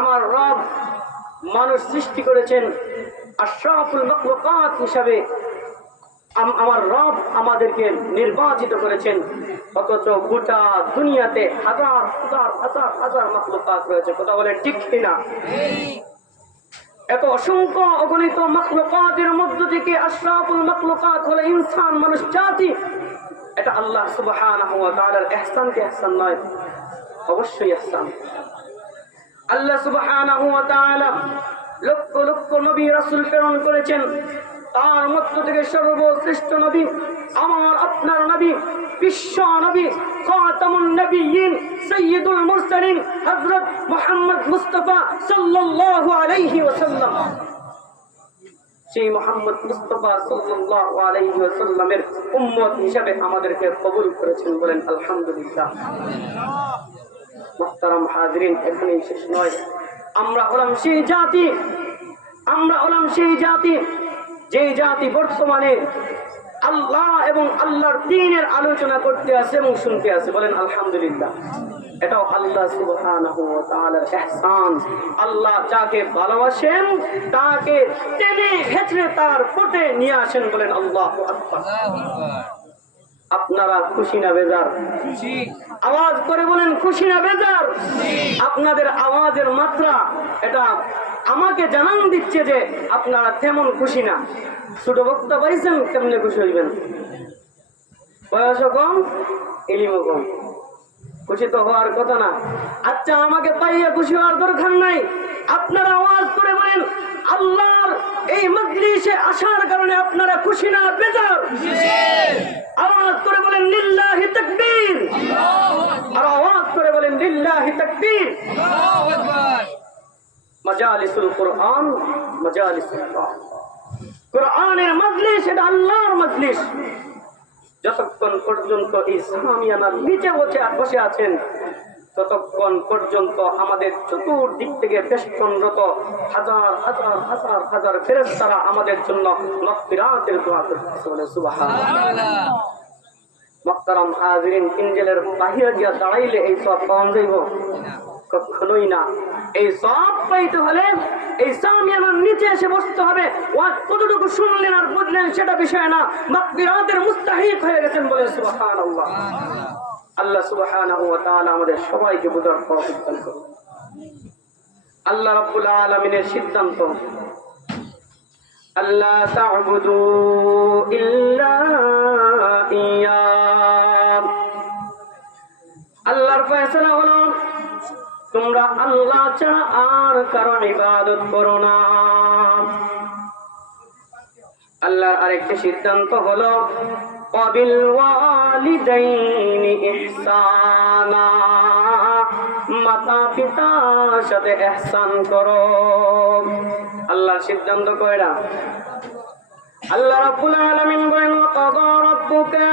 আমার রব মানুষ সৃষ্টি করেছেন আশরাফুল মাখলুকাত হিসাবে। আমার রব আমাদেরকে নির্বাচিত করেছেন, অথচ গোটা দুনিয়াতে হাজার হাজার হাজার হাজার মাখলুকাত রয়েছে। কথা বলেন ঠিক কিনা? এত অসংখ্য অগণিত মাখলুকাতের মধ্য থেকে আশরাফুল মাখলুকাত হলো ইনসান, মানুষ জাতি। এটা আল্লাহ সুবহানাহু ওয়া তাআলার ইহসান কি ইহসান নয়? অবশ্যই ইহসান। আল্লাহ সুবহানাহু ওয়া তাআলা লক্ষ লক্ষ নবী রাসূল প্রেরণ করেছেন, তার মধ্য থেকে সর্বশ্রেষ্ঠ নবী আমার আপনার নবী, বিশ্ব নবী, খাতামুন নবিয়্যিন, সাইয়্যিদুল মুরসালিন হযরত মুহাম্মদ মুস্তাফা সাল্লাল্লাহু আলাইহি ওয়াসাল্লাম। সেই মুহাম্মদ মুস্তাফা সাল্লাল্লাহু আলাইহি ওয়াসাল্লামের উম্মত হিসেবে আমাদেরকে কবুল করেছেন, বলেন আলহামদুলিল্লাহ। মুহতারাম হাজিরিন, এখানেই শেষ নয়। আমরা হলাম সেই জাতি, আমরা হলাম সেই জাতি যে জাতি বর্তমানে আল্লাহ এবং আল্লাহর দ্বীনের আলোচনা করতে আছে এবং শুনতে আছে, বলেন আলহামদুলিল্লাহ। এটাও আল্লাহ সুবহানাহু ওয়া তাআলার ইহসান। আল্লাহ যাকে ভালোবাসেন তাকে টেনে হেঁচড়ে তার কোটে নিয়ে আসেন, বলেন আল্লাহু আকবার। আপনারা খুশি না বেজার? আওয়াজ করে বলেন খুশি না বেজার? আপনাদের আওয়াজের মাত্রা এটা আমাকে জানান দিচ্ছে যে আপনারা তেমন খুশি না। ছোট বক্তা পাইছেন, কেমনে খুশি হইবেন? বয়সও কম, ইলমও কম, খুশি তো হওয়ার কথা না। আচ্ছা, আমাকে পাইয়া খুশি হওয়ার দরকার নাই। আপনারা আওয়াজ করে বলেন আল্লাহর এই মজলিসে আসার কারণে আপনারা খুশি না বেজার? আওয়াজ করে বলেন লিল্লাহি তাকবীর। আর আওয়াজ করে বলেন লিল্লাহি তাকবীর। আল্লাহু আকবার। মাজালিসুল কুরআন, মাজালিসুল কুরআনের মজলিস, এটা আল্লাহর মজলিস। যতক্ষণ পর্যন্ত এই সামিয়ানার নিচে বসে আছেন ততক্ষণ পর্যন্ত আমাদের চতুর্দিক থেকে বেষ্টনরত হাজার হাজার হাজার হাজার ফেরেশতারা আমাদের জন্য মাগফিরাতের দোয়া করতেছে, বলে সুবহানাল্লাহ। মুহতারাম হাজিরিন, ইনজেলের বাহিরে গিয়া দাঁড়াইলে এই সব পাওয়া যাইব? কখনোই না। এই সব পাইতে হলে এই সামিয়ানার নিচে এসে বসতে হবে। ওয়াজ কতটুকু শুনলেন আর বুঝলেন সেটা বিষয় না, মাগফিরাতের মুস্তাহিক হয়ে গেছেন, বলে সুবহানাল্লাহ। আল্লাহ সুবহানাহু ওয়া তাআলা আমাদের সবাইকে বুঝার তৌফিক দান করুন। আল্লাহ রাব্বুল আলামিনের সিদ্ধান্ত, আল্লাহ তা'বুদু ইল্লা ইয়া। আল্লাহর ফয়সালা হলো তোমরা আল্লাহ ছাড়া আর কারো ইবাদত করো না। আল্লাহর আরেকটি সিদ্ধান্ত হলো ওয়াবিল ওয়ালিদাইনি ইহসানা, মাতা পিতার সাথে ইহসান করো। আল্লাহর সিদ্ধান্ত কয়টা? আল্লাহ রাব্বুল আলামিন বলেন ওয়াকাদা রাব্বুকা,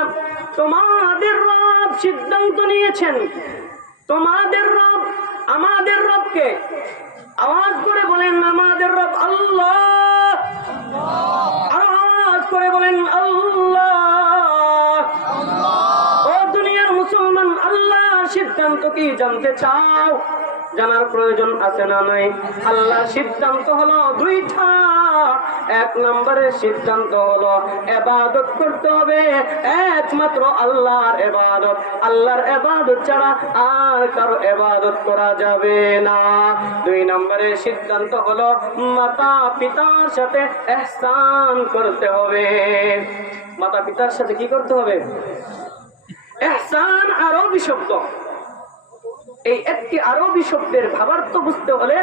তোমাদের রব সিদ্ধান্ত নিয়েছেন। তোমাদের রব আমাদের রবকে, আওয়াজ করে বলেন আমাদের রব আল্লাহ। আর আওয়াজ করে বলেন আল্লাহ। ও দুনিয়ার মুসলমান, আল্লাহর সিদ্ধান্ত কি জানতে চাও? জানার প্রয়োজন আছে না নাই? আল্লাহর সিদ্ধান্ত হলো দুইটা। এক নম্বরের সিদ্ধান্ত হলো ইবাদত করতে হবে একমাত্র আল্লাহর ইবাদত। আল্লাহর ইবাদত ছাড়া আর কারো ইবাদত করা যাবে না। দুই নম্বরের সিদ্ধান্ত হলো মাতা পিতার সাথে ইহসান করতে হবে। মাতা পিতার সাথে কি করতে হবে? ইহসান আরবি শব্দ। এই একটি আরবি শব্দের ভাবার্থ বুঝতে হলে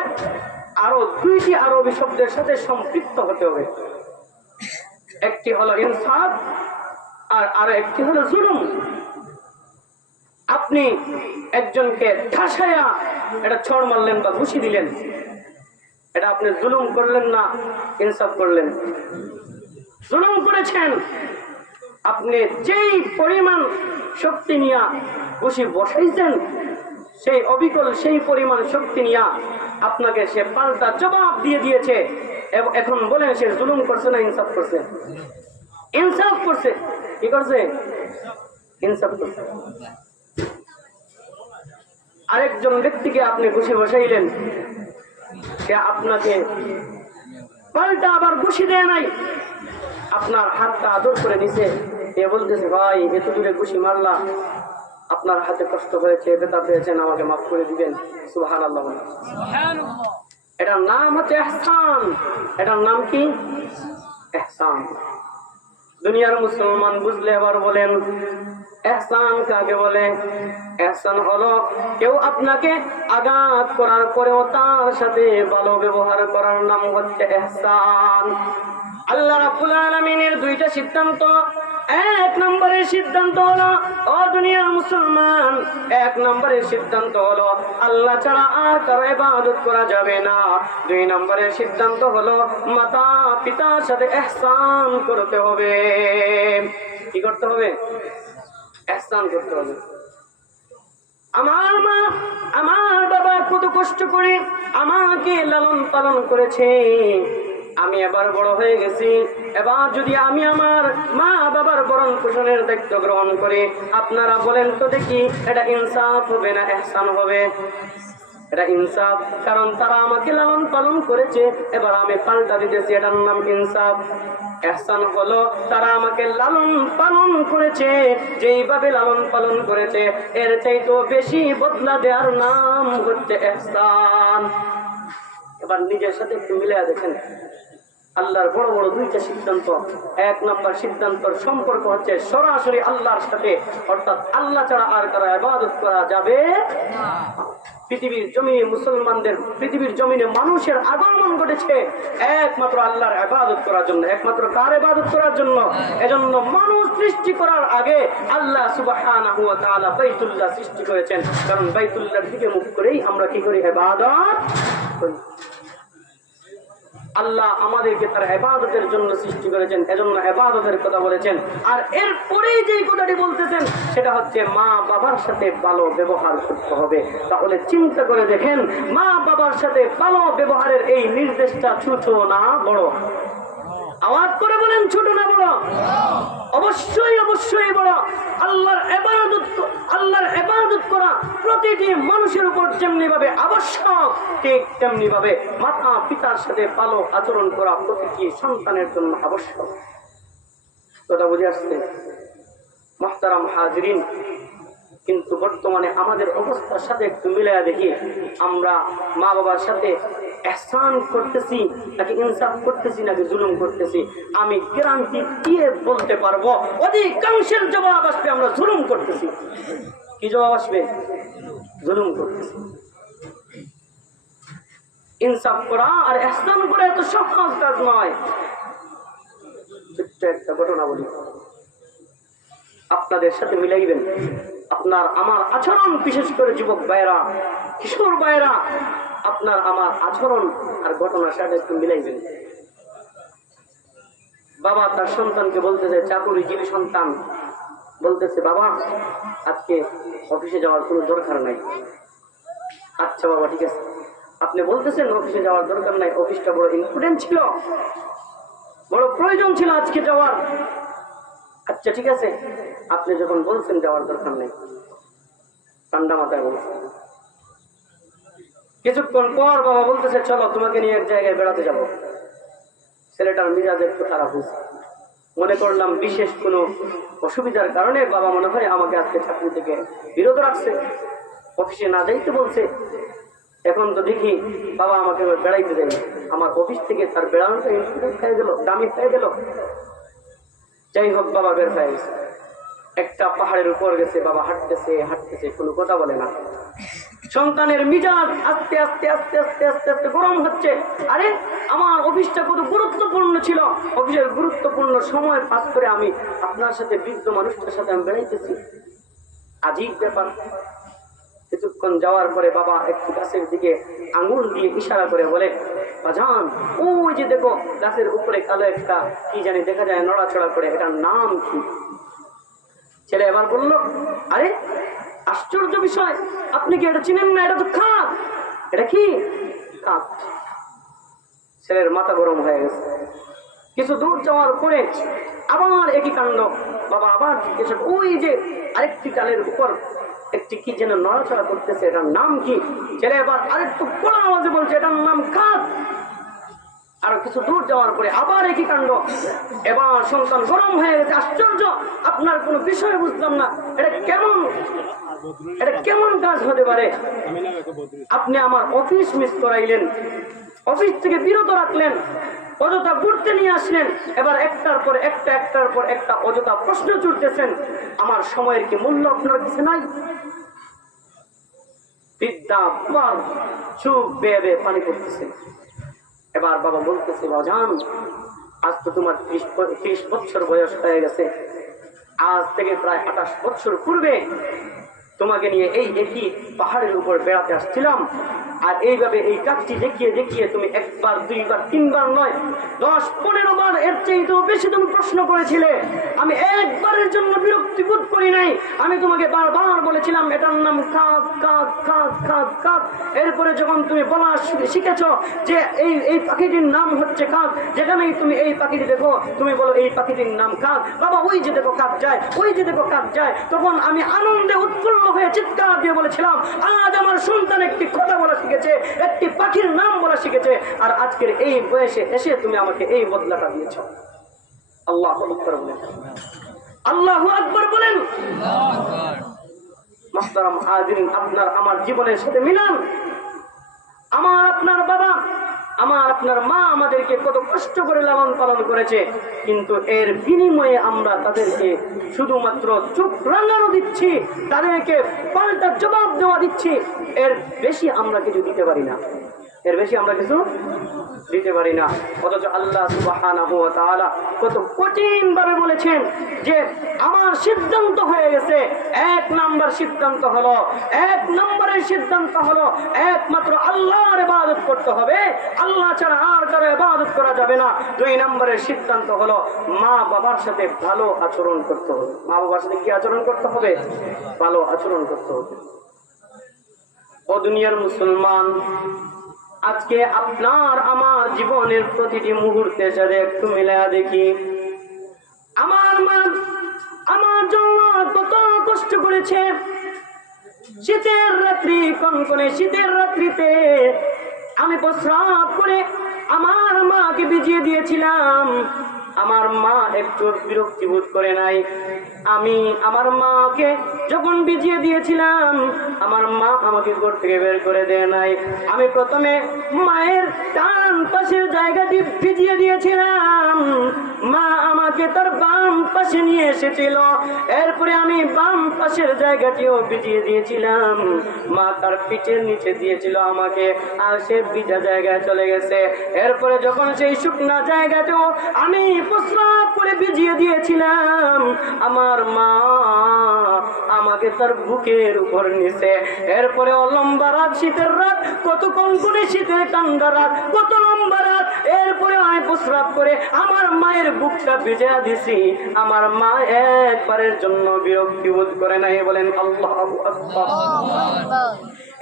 আরো দুইটি আরবি শব্দের সাথে সম্পৃক্ত হতে হবে। একটি হলো ইনসাফ আর আরো একটি হলো জুলুম। আপনি একজনকে ঠাসায়া এটা ছড় মারলেন বা ঘুষি দিলেন, এটা আপনি জুলুম করলেন না ইনসাফ করলেন? জুলুম করেছেন। আপনি যেই পরিমাণ শক্তি নিয়ে ঘুষি বসাইছেন, সেই অবিকল সেই পরিমাণ শক্তি নিয়ে আপনাকে সে পাল্টা জবাব দিয়ে দিয়েছে। এখন বলেন সে জুলুম করছে না ইনসাফ করছে? ইনসাফ করছে। কি করছে? ইনসাফ করছে। আরেকজন ব্যক্তিকে আপনি ঘুষি বসাইলেন, সে আপনাকে পাল্টা আবার ঘুষি দেয় নাই, আপনার হাতটা আদর করে নিছে, এ বলতেছে ভাই এত দূরে ঘুষি মারলা, আপনার হাতে কষ্ট হয়েছে, ব্যথা পেয়েছেন, আমাকে মাফ করে দিবেন। সুবহানাল্লাহ। এটার নাম হচ্ছে ইহসান। এটার নাম কি? ইহসান। দুনিয়ার মুসলমান বুঝলে এবার বলেন ইহসান কাকে বলে? ইহসান হলো কেউ আপনাকে আঘাত করার পরেও তার সাথে ভালো ব্যবহার করার নাম হচ্ছে ইহসান। আল্লাহ রাব্বুল আলামিনের দুইটা সিদ্ধান্ত। এক নম্বরের সিদ্ধান্ত হলো, ও দুনিয়ার মুসলমান, এক নম্বরের সিদ্ধান্ত হলো আল্লাহ ছাড়া আর কারো ইবাদত করা যাবে না। দুই নম্বরের সিদ্ধান্ত হলো মাতা পিতার সাথে ইহসান করতে হবে। কি করতে হবে? ইহসান করতে হবে। আমার মা আমার বাবা কত কষ্ট করে আমাকে লালন পালন করেছে, আমি এবার বড় হয়ে গেছি, এবার যদি আমি আমার মা বাবার ভরণ পোষণের দায়িত্ব গ্রহণ করি, আপনারা বলেন তো দেখি এটা ইনসাফ হবে না ইহসান হবে? এটা ইনসাফ, কারণ তারা আমাকে লালন পালন করেছে, এবার আমি পাল্টা দিতেছি, এটার নাম ইনসাফ। ইহসান হলো তারা আমাকে লালন পালন করেছে, যেইভাবে লালন পালন করেছে এর চাইতেও বেশি বদলা দেওয়ার নাম হচ্ছে ইহসান। এবার নিজের সাথে একটু মিলে দেখেন আল্লাহর বড় বড় দুইটা সিদ্ধান্ত। এক নম্বর সিদ্ধান্তর সম্পর্ক হচ্ছে সরাসরি আল্লাহর সাথে, অর্থাৎ আল্লাহ ছাড়া আর কারো ইবাদত করা যাবে না। পৃথিবীর জমিনে মুসলমানদের, পৃথিবীর জমিনে মানুষের আগমন ঘটেছে একমাত্র আল্লাহর ইবাদত করার জন্য। একমাত্র কার ইবাদত করার জন্য? এজন্য মানুষ সৃষ্টি করার আগে আল্লাহ সুবহানাহু ওয়া তাআলা বাইতুল্লাহ সৃষ্টি করেছেন, কারণ বাইতুল্লাহর দিকে মুখ করেই আমরা কি করি? ইবাদত করি। আল্লাহ আমাদেরকে তার ইবাদতের জন্য সৃষ্টি করেছেন, এজন্য ইবাদতের কথা বলেছেন। আর এরপরেই যে কথাটি বলতেছেন সেটা হচ্ছে মা বাবার সাথে ভালো ব্যবহার করতে হবে। তাহলে চিন্তা করে দেখেন মা বাবার সাথে ভালো ব্যবহারের এই নির্দেশটা ছোট না বড়? আওয়াজ করে বলেন ছোট না বড়? অবশ্যই অবশ্যই বড়। আল্লাহর ইবাদত করা প্রতিটি মানুষের উপর যেমনি ভাবে আবশ্যক, ঠিক তেমনি ভাবে মাতা পিতার সাথে ভালো আচরণ করা প্রতিটি সন্তানের জন্য আবশ্যক। কথা বুঝে আসছে? মুহতারাম হাজিরিন, কিন্তু বর্তমানে আমাদের অবস্থার সাথে একটু মিলাইয়া দেখি, আমরা মা বাবার সাথে ইহসান করতেছি নাকি ইনসাফ করতেছি নাকি জুলুম করতেছি? আমি গ্যারান্টি দিয়ে বলতে পারবো অধিকাংশের জবাব আসবে আমরা জুলুম করতেছি। কি জবাব আসবে? জুলুম করতেছি। ইনসাফ করা আর ইহসান করা এত সহজ কাজ নয়। ছোট্ট একটা ঘটনা বলি, আপনাদের সাথে মিলাইবেন। আপনার আমার আচরণ, বিশেষ করে যুবক ভাইয়েরা, কিশোর ভাইয়েরা, আপনার আমার আচরণ আর ঘটনার সাথে একটু মিলাইবেন। বাবা তার সন্তানকে বলতেছে, চাকুরিজীবী সন্তান বলতেছে, বাবা আজকে অফিসে যাওয়ার কোনো দরকার নাই। আচ্ছা বাবা ঠিক আছে, আপনি বলতেছেন অফিসে যাওয়ার দরকার নাই, অফিসটা বড় ইম্পর্টেন্ট ছিল, বড় প্রয়োজন ছিল আজকে যাওয়ার। আচ্ছা ঠিক আছে, আপনি যখন বলছেন যাওয়ার দরকার নেই, ঠান্ডা মাথায় বলছেন। কিছুক্ষণ পর বাবা বলতেছে, চলো তোমাকে নিয়ে এক জায়গায় বেড়াতে যাবো। ছেলেটার মিজাজ একটু খারাপ হয়েছে, মনে করলাম বিশেষ কোনো অসুবিধার কারণে বাবা মনে হয় আমাকে আজকে চাকরি থেকে বিরত রাখছে, অফিসে না যাইতে বলছে। এখন তো দেখি বাবা আমাকে বেড়াইতে দেয়, আমার অফিস থেকে তার বেড়ানোটা ইনস্টুডেন্ট হয়ে গেল, দামি হয়ে গেল। যাই হোক বাবা বের হয়ে গেছে, একটা পাহাড়ের উপর গেছে, বাবা হাঁটতেছে হাঁটতেছে, কোনো কথা বলে না। সন্তানের মিজাজ আস্তে আস্তে আস্তে আস্তে আস্তে আস্তে গরম হচ্ছে। আরে আমার অফিসটা কত গুরুত্বপূর্ণ ছিল, অফিসের গুরুত্বপূর্ণ সময় পাস করে আমি আপনার সাথে, বৃদ্ধ মানুষটার সাথে আমি বেড়াইতেছি, আজীব ব্যাপার। কিছুক্ষণ যাওয়ার পরে বাবা একটু গাছের দিকে আঙুল দিয়ে ইশারা করে বলে, বাজান ওই যে দেখো গাছের উপরে কালো একটা কি জানি দেখা যায় নড়াচড়া করে, এটার নাম কি? ছেলে এবার বলল, আরে আশ্চর্য বিষয়, আপনি কি এটা চিনেন না? এটা তো খাদ। এটা কি? খাদ। ছেলের মাথা গরম হয়ে গেছে। কিছু দূর যাওয়ার পরে আবার একই কাণ্ড। বাবা আবার জিজ্ঞেস, ওই যে আরেকটি ডালের উপর একটি কি যেন নড়াচড়া করতেছে, এটার নাম কি? ছেলে এবার আরেকটু বড় আওয়াজে বলছে এটার নাম কাক। আর কিছু দূর যাওয়ার পরে আবার একই কাণ্ড। এবার সন্তান গরম হয়ে গেছে, আশ্চর্য, আপনার কোনো বিষয় বুঝলাম না, এটা কেমন কাজ হতে পারে? আপনি আমার অফিস মিস করাইলেন, অফিস থেকে বিরত রাখলেন, অযথা ঘুরতে নিয়ে আসলেন, এবার একটার পর একটা অযথা প্রশ্ন ছুটতেছেন, আমার সময়ের কি মূল্য আপনার কাছে নাই? বিদ্যা চুপ বেয়ে বেয়ে পানি পড়তেছে। এবার বাবা বলতেছে, বাজান আজ তো তোমার 30 বছর বয়স হয়ে গেছে, আজ থেকে প্রায় 28 বছর পূর্বে তোমাকে নিয়ে এই একই পাহাড়ের উপর বেড়াতে আসছিলাম, আর এইভাবে এই কাজটি দেখিয়ে দেখিয়ে তুমি একবার, দুইবার, তিনবার নয় 10-15 বার এর চেয়েও বেশি তুমি প্রশ্ন করেছিলে। আমি একবারের জন্য বিরক্তি বোধ করি নাই। আমি তোমাকে বারবার বলেছিলাম এটার নাম কাক কাক কাক কাক কাক। এরপরে যখন তুমি বলা শিখেছ যে এই পাখিটির নাম হচ্ছে কাক, যেখানেই তুমি এই পাখিটি দেখো তুমি বলো এই পাখিটির নাম কাক। বাবা ওই যে দেখো কাক যায়, ওই যে দেখো কাক যায়। তখন আমি আনন্দে উৎফুল্ল হয়ে চিৎকার দিয়ে বলেছিলাম, আজ আমার সন্তান একটি কথা বলা শিখেছে, একটি পাখির নাম বলা শিখেছে, আর আজকের এই বয়সে এসে তুমি আমাকে এই বদলাটা দিয়েছ। আল্লাহু আকবার বলেন, আল্লাহু আকবার বলেন। মুহতারাম হাজিরিন, আপনার আমার জীবনের সাথে মিলান। আমার আপনার বাবা, আমার আপনার মা আমাদেরকে কত কষ্ট করে লালন পালন করেছে, কিন্তু এর বিনিময়ে আমরা তাদেরকে শুধুমাত্র চোখ রাঙানো দিচ্ছি, তাদেরকে পাল্টা জবাব দেওয়া দিচ্ছি। এর বেশি আমরা কিছু দিতে পারি না, এর বেশি আমরা কিছু দিতে পারি না। অথচ আল্লাহ সুবহানাহু ওয়া তাআলা কত কঠিন ভাবে বলেছেন যে আমার সিদ্ধান্ত হয়ে গেছে। এক নম্বরের সিদ্ধান্ত হলো একমাত্র আল্লাহর ইবাদত করতে হবে, আল্লাহ ছাড়া আর কারো ইবাদত করা যাবে না। 2 নম্বরের সিদ্ধান্ত হলো মা বাবার সাথে ভালো আচরণ করতে হবে। মা বাবার সাথে কি আচরণ করতে হবে? ভালো আচরণ করতে হবে। ও দুনিয়ার মুসলমান, আজকে আপনার আমার জীবনের প্রতিটি মুহূর্তে সাথে একটু মিলায়া দেখি। আমার মা আমার জন্য কত কষ্ট করেছে। শীতের রাত্রি, কনকনে শীতের রাত্রিতে আমি প্রস্রাব করে আমার মাকে ভিজিয়ে দিয়েছিলাম। আমার মা একটু বিরক্তি বোধ করে নাই। আমি আমার মাকে যখন ভিজিয়ে দিয়েছিলাম, আমার মা আমাকে ঘর থেকে বের করে দেয় নাই। আমি প্রথমে মায়ের ডান পাশের জায়গাটি ভিজিয়ে দিয়েছিলাম, মা আমাকে তার বাম পাশে নিয়ে এসেছিল। এরপরে আমি বাম পাশের জায়গাটিও ভিজিয়ে দিয়েছিলাম, মা তার পিঠের নিচে দিয়েছিল আমাকে, আর সে ভিজা জায়গায় চলে গেছে। এরপরে যখন সেই শুকনা জায়গাটাও আমি প্রস্রাব করে ভিজিয়ে দিয়েছিলাম, আমার মা আমাকে তার বুকের উপর নিছে। এরপরে লম্বা রাত, শীতের রাত, কত কনকনে শীতের ঠান্ডা রাত, কত লম্বা রাত। এরপরে আমি প্রস্রাব করে আমার মায়ের বুকটা ভিজা দিছি। আমার মা একবারের জন্য বিরক্তি বোধ করে নাই। বলেন আল্লাহু আকবার।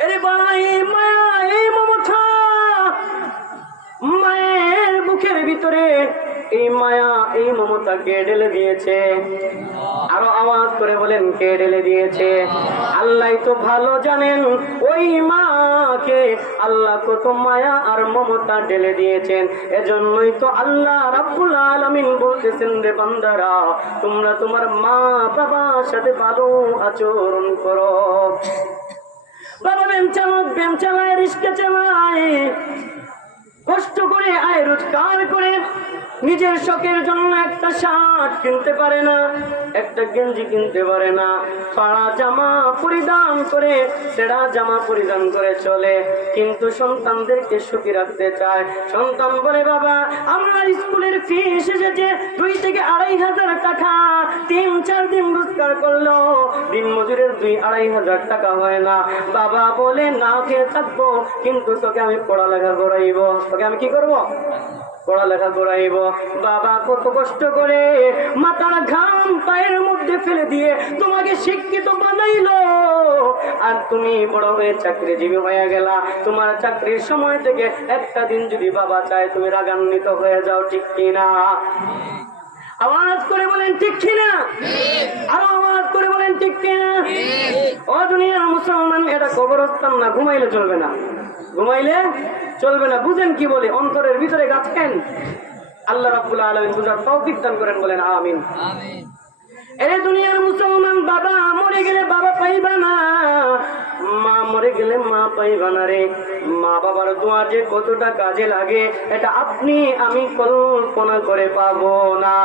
আরে ভাই, মায়া, এই মমতা, মায়ের বুকের ভিতরে এই মায়া, এই মমতা কে ঢেলে দিয়েছে? আরো আওয়াজ করে বলেন, কে ঢেলে দিয়েছে? আল্লাহ তো ভালো জানেন ওই মাকে আল্লাহ কত মায়া আর মমতা ঢেলে দিয়েছেন। এজন্যই তো আল্লাহ রাব্বুল আলামিন বলতেছেন, রে বান্দারা, তোমরা তোমার মা বাবার সাথে ভালো আচরণ করো। বাবা ব্যায়াম চালায়, রিস্কা চালায়, কষ্ট করে আয় রোজগার করে নিজের শখের জন্য একটা শার্ট কিনতে পারে না, একটা গেঞ্জি কিনতে পারে না, পাড়া জামা পরিধান করে, ছেঁড়া জামা পরিধান করে চলে, কিন্তু সন্তানদেরকে সুখী রাখতে চায়। সন্তান বলে, বাবা আমরা স্কুলের ফিস এসেছে 2 থেকে 2,500 টাকা, 3-4 দিন রোজগার করলো, দিন মজুরের 2-2,500 টাকা হয় না। বাবা বলে, না খেয়ে থাকবো, কিন্তু তোকে আমি পড়ালেখা করাইব। তোকে আমি কি করব? পড়ালেখা করাইব। বাবা কত কষ্ট করে মাথার ঘাম পায়ের মধ্যে ফেলে দিয়ে তোমাকে শিক্ষিত বানাইলো, আর তুমি বড় হয়ে চাকরিজীবী হয়ে গেলা। তোমার চাকরির সময় থেকে একটা দিন যদি বাবা চায় তুমি রাগান্বিত হয়ে যাও, ঠিক কিনা? আওয়াজ করে বলেন ঠিক কিনা? আরো আওয়াজ করে বলেন ঠিক কিনা? ও দুনিয়ার মুসলমান, এটা কবরস্থান না, ঘুমাইলে চলবে না, ঘুমাইলে চলবে না। বুঝেন কি বলে, অন্তরের ভিতরে গাছেন। আল্লাহ রাব্বুল আলামিন বুঝার তৌফিক দান করেন, বলেন আমিন। এরে দুনিয়ার মুসলমান, বাবা মরে গেলে বাবা পাইবা না, মা মরে গেলে মা পাইবা না রে। মা বাবার দোয়া যে কতটা কাজে লাগে এটা আপনি আমি কল্পনা করে পাবো না।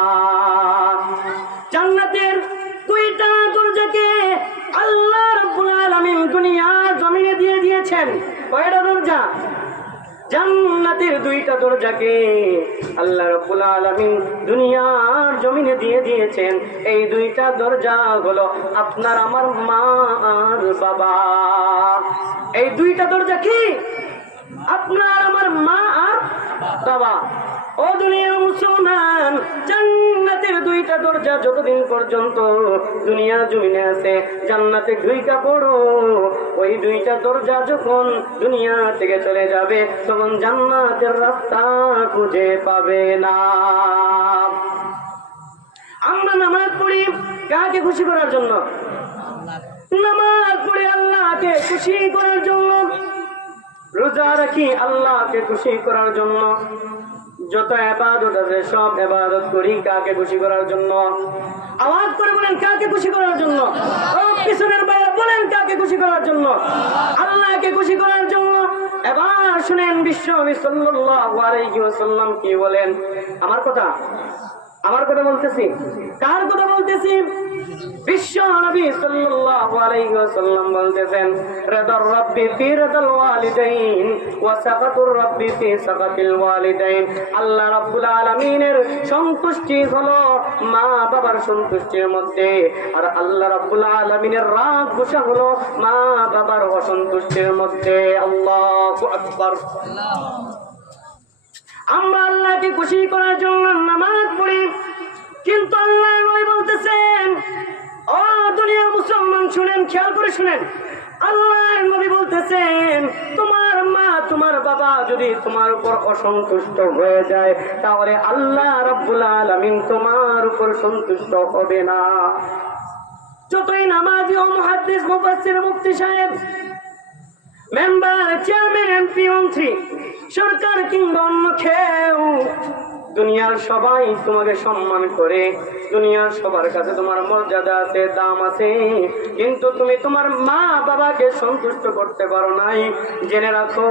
জান্নাতের দুইটা দরজাকে আল্লাহ রাব্বুল আলামিন দুনিয়ার জমিনে দিয়ে দিয়েছেন। কয়টা দরজা? জান্নাতের দুইটা দরজাকে আল্লাহ রাব্বুল আলামিন দুনিয়ার জমিনে দিয়ে দিয়েছেন। এই দুইটা দরজা হলো আপনার আমার মা আর বাবা। এই দুইটা দরজা কি? আপনার আমার মা আর বাবা। ও দুনিয়ার মুসলমান, জান্নাতের দুইটা দরজা যতদিন পর্যন্ত দুনিয়ার জমিনে আছে জান্নাতে ঢুইকা পড়ো, ওই দুইটা দরজা যখন দুনিয়া থেকে চলে যাবে তখন জান্নাতের রাস্তা খুঁজে পাবে না। আমরা নামাজ পড়ি কাকে খুশি করার জন্য? নামাজ পড়ি আল্লাহকে খুশি করার জন্য। রোজা রাখি আল্লাহকে খুশি করার জন্য। যত ইবাদত আছে সব ইবাদত করি কাকে খুশি করার জন্য? আওয়াজ করে বলেন কাকে খুশি করার জন্য? ও পিছনের বাইরে বলেন কাকে খুশি করার জন্য? আল্লাহকে খুশি করার জন্য। এবার শুনেন বিশ্বনবী সাল্লাল্লাহু আলাইহি ওয়াসাল্লাম কি বলেন। আমার কথা বলতেছি। কার কথা বলতেছি? বিশ্বনবী সাল্লাল্লাহু আলাইহি ওয়াসাল্লাম বলতেছেন, রাদার রাব্বি ফি রাদাল ওয়ালিদাইন ওয়া সাকাতুর রাব্বি ফি সাকাতিল ওয়ালিদাইন। আল্লাহ রাব্বুল আলামিনের সন্তুষ্টি হলো মা বাবার সন্তুষ্টির মধ্যে, আর আল্লাহ রাব্বুল আলামিনের রাগ গুসা হলো মা বাবার অসন্তুষ্টির মধ্যে। আল্লাহু আকবার। আমরা আল্লাহকে খুশি করার জন্য নামাজ পড়ি, কিন্তু আল্লাহ নবী বলতেছেন, ও দুনিয়ার মুসলমান শুনেন, খেয়াল করে শুনেন, আল্লাহ নবী বলতেছেন তোমার মা তোমার বাবা যদি তোমার উপর অসন্তুষ্ট হয়ে যায় তাহলে আল্লাহ রাব্বুল আলামিন তোমার উপর সন্তুষ্ট হবে না। যতই নামাজি ও মুহাদ্দিস মুফাসসির মুফতি সাহেব, মেম্বার, চেয়ারম্যান, এমপি, মন্ত্রী, সরকার কিংবা অন্য কেউ, দুনিয়ার সবাই তোমাকে সম্মান করে, দুনিয়ার সবার কাছে তোমার মর্যাদা আছে, দাম আছে, কিন্তু তুমি তোমার মা বাবাকে সন্তুষ্ট করতে পারো নাই। জেনে রাখো,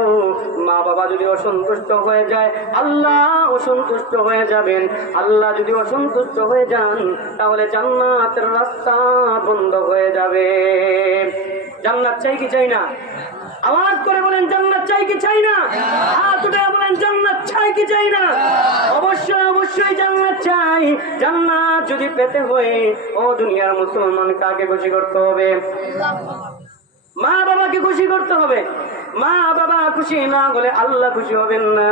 মা বাবা যদি অসন্তুষ্ট হয়ে যায় আল্লাহ অসন্তুষ্ট হয়ে যাবেন। আল্লাহ যদি অসন্তুষ্ট হয়ে যান তাহলে জান্নাতের রাস্তা বন্ধ হয়ে যাবে। জান্নাত চাই কি চাই না? আওয়াজ করে বলেন জান্নাত চাই কি চাই না? হাত উঠে বলেন জান্নাত চাই কি চাই না? অবশ্যই অবশ্যই জান্নাত চাই। জান্নাত যদি পেতে হয় ও দুনিয়ার মুসলমান কাকে খুশি করতে হবে? মা বাবাকে খুশি করতে হবে। মা বাবা খুশি না হলে আল্লাহ খুশি হবেন না।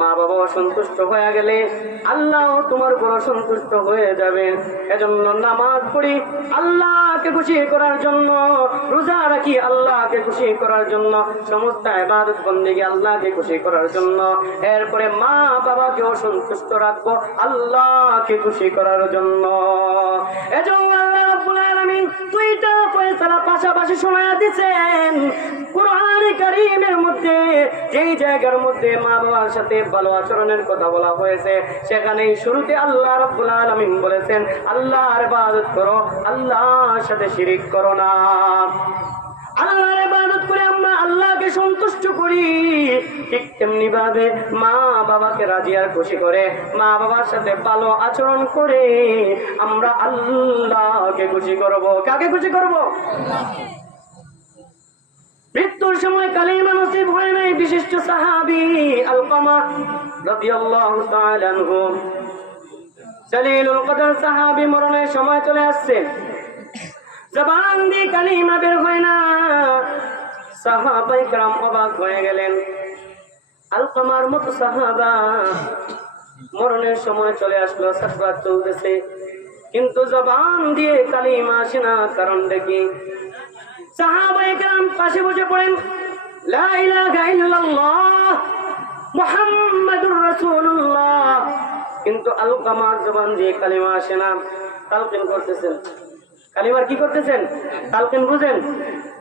মা বাবা অসন্তুষ্ট হয়ে গেলে আল্লাহ তোমার উপর অসন্তুষ্ট হয়ে যাবেন। এজন্য নামাজ পড়ি আল্লাহকে খুশি করার জন্য, রোজা রাখি আল্লাহকে খুশি করার জন্য, সমস্ত ইবাদত বন্দেগী আল্লাহকে খুশি করার জন্য। এরপরে মা বাবাকে অসন্তুষ্ট রাখবো আল্লাহকে খুশি করার জন্য। এজন্য আল্লাহ রাব্বুল আলামিন দুইটা ফয়সালা পাশাপাশি শোনায়া দিয়েছেন কোরআনে কারীমের মধ্যে। যেই জায়গার মধ্যে মা বাবার সাথে ভালো আচরণের কথা বলা হয়েছে সেখানেই শুরুতে আল্লাহ রাব্বুল আলামিন বলেছেন আল্লাহর ইবাদত করো, আল্লাহর সাথে শিরিক করো না। আল্লাহর ইবাদত করে আমরা আল্লাহকে সন্তুষ্ট করি, ঠিক তেমনি ভাবে মা বাবাকে রাজি আর খুশি করে, মা বাবার সাথে ভালো আচরণ করে আমরা আল্লাহকে খুশি করব। কাকে খুশি করব? মৃত্যুর সময় কালিমা নসিব হয় নাই বিশিষ্ট সাহাবী আলকামা রাদিয়াল্লাহু তাআলা আনহু, জালিলুল কদর সাহাবী, মরণের সময় চলে আসছে, জবান দিয়ে কালিমা বের হয় না। সাহাবায়ে কেরাম অবাক হয়ে গেলেন। আলকামার মতো সাহাবা মরণের সময় চলে আসলো, সাকরাত চলতেছে, কিন্তু জবান দিয়ে কালিমা আসে না। কারণ দেখি সাহাবায়ে কেরাম পাশে বসে পড়েন, লা ইলাহা ইল্লাল্লাহ মুহাম্মাদুর রাসূলুল্লাহ কিন্তু আলকামার জবান দিয়ে কালিমা আসে না, তালকিন করতেছেন। কালিমার কি করতেছেন? তালকিন বুঝেন?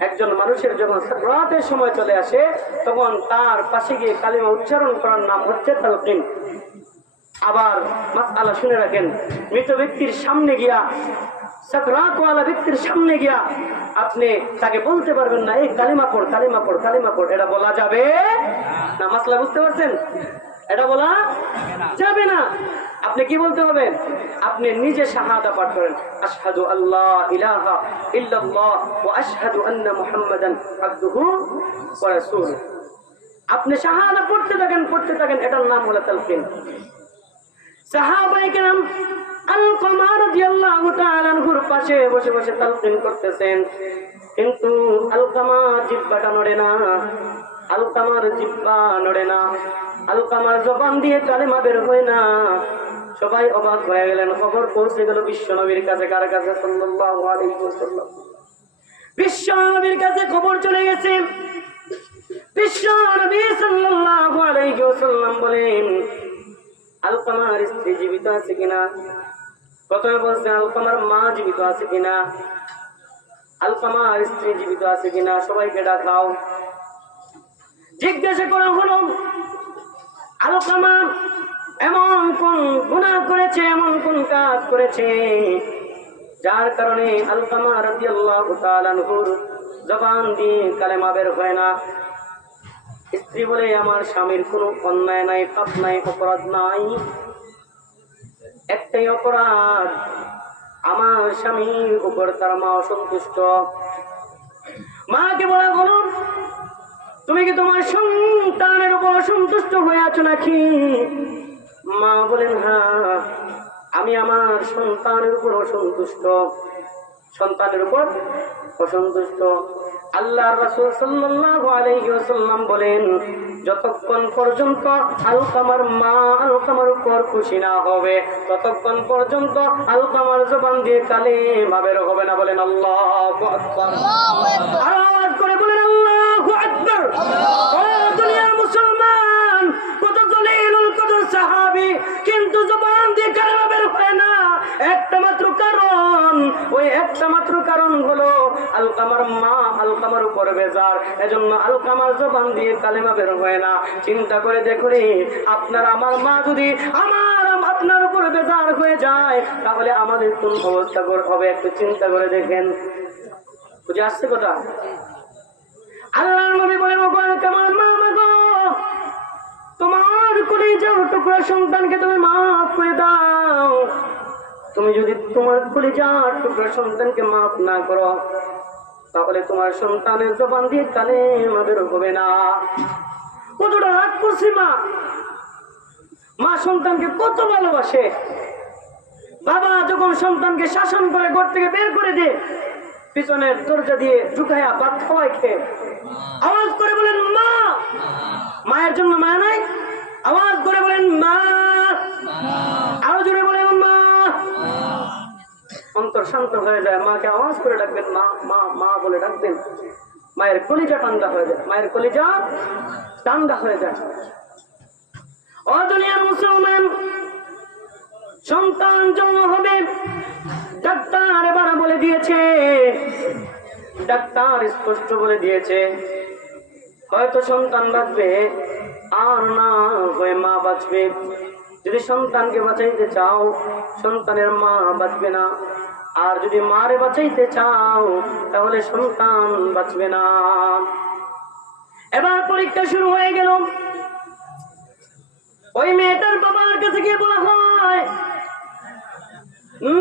একজন মানুষের যখন রাতের সময় চলে আসে তখন তার পাশে গিয়ে কালিমা উচ্চারণ করার নাম হচ্ছে তালকিন। আবার মাসআলা শুনে রাখেন, মৃত ব্যক্তির সামনে গিয়া, সাকরাতওয়ালা ব্যক্তির সামনে গিয়া আপনি তাকে বলতে পারবেন না এই কালিমা পড়, কালিমা পড়, কালিমা পড়, এটা বলা যাবে না। মাসলা বুঝতে পারছেন? এটা বলা যাবে না। আপনি কি বলতে হবে? আপনি নিজে শাহাদা পাঠ করেন, আশহাদু আল্লাহ ইলাহা ইল্লাল্লাহ ওয়া আশহাদু আন্না মুহাম্মাদান আবদুহু ওয়া রাসূলুহু। আপনি শাহাদা পড়তে থাকেন, এটার নাম হলো তালকিন। সাহাবায়ে কেরাম আলকামা রাদিয়াল্লাহু তাআলা আনহুর পাশে বসে বসে তালকিন করতেছেন, কিন্তু আলকামা জিহ্বাটা নড়ে না, আলকামার জিহ্বা নড়ে না, আলকামার জবান দিয়ে কালেমা বের হয় না। সবাই অবাক হয়ে গেলেন। খবর পৌঁছে গেল বিশ্ব নবীর কাছে। কার কাছে? সাল্লাল্লাহু আলাইহি ওয়াসাল্লাম। বিশ্ব নবীর কাছে খবর চলে গেছে। বিশ্ব নবী সাল্লাল্লাহু আলাইহি ওয়াসাল্লাম বলেন, আলকামার স্ত্রী জীবিত আছে কিনা? প্রথমে বলছেন আলকামার মা জীবিত আছে কিনা, আলকামার স্ত্রী জীবিত আছে কিনা, সবাইকে ডাকাও। জিজ্ঞাসা করা হলো, আলকামা এমন কোন গুনাহ করেছে, এমন কোন কাজ করেছে যার কারণে আলকামা রাদিয়াল্লাহু তাআলা আনহুর জবান দিয়ে কালেমা বের হয় না? স্ত্রী বলে, আমার স্বামীর কোনো অন্যায় নাই, পাপ নাই, অপরাধ নাই, একটাই অপরাধ, আমার স্বামীর উপর তার মা অসন্তুষ্ট। মাকে বলা হলো, তুমি কি তোমার সন্তানের উপর অসন্তুষ্ট হয়ে আছো নাকি? মা বলেন, হ্যাঁ, আমি আমার সন্তানের উপর অসন্তুষ্ট, সন্তানের উপর অসন্তুষ্ট। আল্লাহর রাসূল সাল্লাল্লাহু আলাইহি ওয়াসাল্লাম বলেন, যতক্ষণ পর্যন্ত আলকামার মা আলকামার উপর খুশি না হবে ততক্ষণ পর্যন্ত আলকামার জবান দিয়ে কালেমা বের হবে না। বলেন আল্লাহু আকবার। আওয়াজ করে বলেন আল্লাহু আকবার। ও দুনিয়ার মুসলমান, কত জলিলুল কদর সাহাবী, কিন্তু জবান দিয়ে কালেমা বের হয় না। একটা মাত্র কারণ, ওই একটা মাত্র কারণ হলো আলকামার মা আলকামার উপর বেজার, এজন্য আলকামার জবান দিয়ে কালেমা বের হয় না। চিন্তা করে দেখুন, আপনার আমার মা যদি আপনার উপর বেজার হয়ে যায় তাহলে আমাদের কোন অবস্থা হবে একটু চিন্তা করে দেখেন। বুঝে আসছে কথা? আল্লাহর নবী বলেন, ও আলকামার মা, মাগো, তোমার কলিজার টুকরা সন্তানকে তুমি মাফ করে দাও। তুমি যদি তোমার কলিজার টুকরা সন্তানকে মাফ না করো তাহলে তোমার সন্তানের জবান দিয়ে কালেমা বের হবে না। কতটা রাগ করছি মা! মা সন্তানকে কত ভালোবাসে। বাবা যখন সন্তানকে শাসন করে ঘর থেকে বের করে দিয়ে পিছনের দরজা দিয়ে ঢুকাইয়া ভাত খাওয়ায় খেয়ে, আওয়াজ করে বলেন মা। মায়ের জন্য মায়া নাই? আওয়াজ করে বলেন মা। আরো জোরে বলেন মা। অন্তর শান্ত হয়ে যায়। মাকে আওয়াজ করে ডাকবেন, মা মা মা বলে ডাকবেন। মায়ের কলিজা ঠান্ডা হয়ে যায়, মায়ের কলিজা ঠান্ডা হয়ে যায়। ও দুনিয়ার মুসলমান, সন্তান জন্ম হবে, ডাক্তার এবার বলে দিয়েছে, ডাক্তার স্পষ্ট বলে দিয়েছে, হয়তো সন্তান বাঁচবে আর না হয়ে মা বাঁচবে। যদি সন্তানকে বাঁচাইতে চাও সন্তানের মা বাঁচবে না, আর যদি মারে বাঁচাইতে চাও তাহলে সন্তান বাঁচবে না। এবার পরীক্ষা শুরু হয়ে গেল। ওই মেয়েটার বাবার কাছে গিয়ে বলা হয়,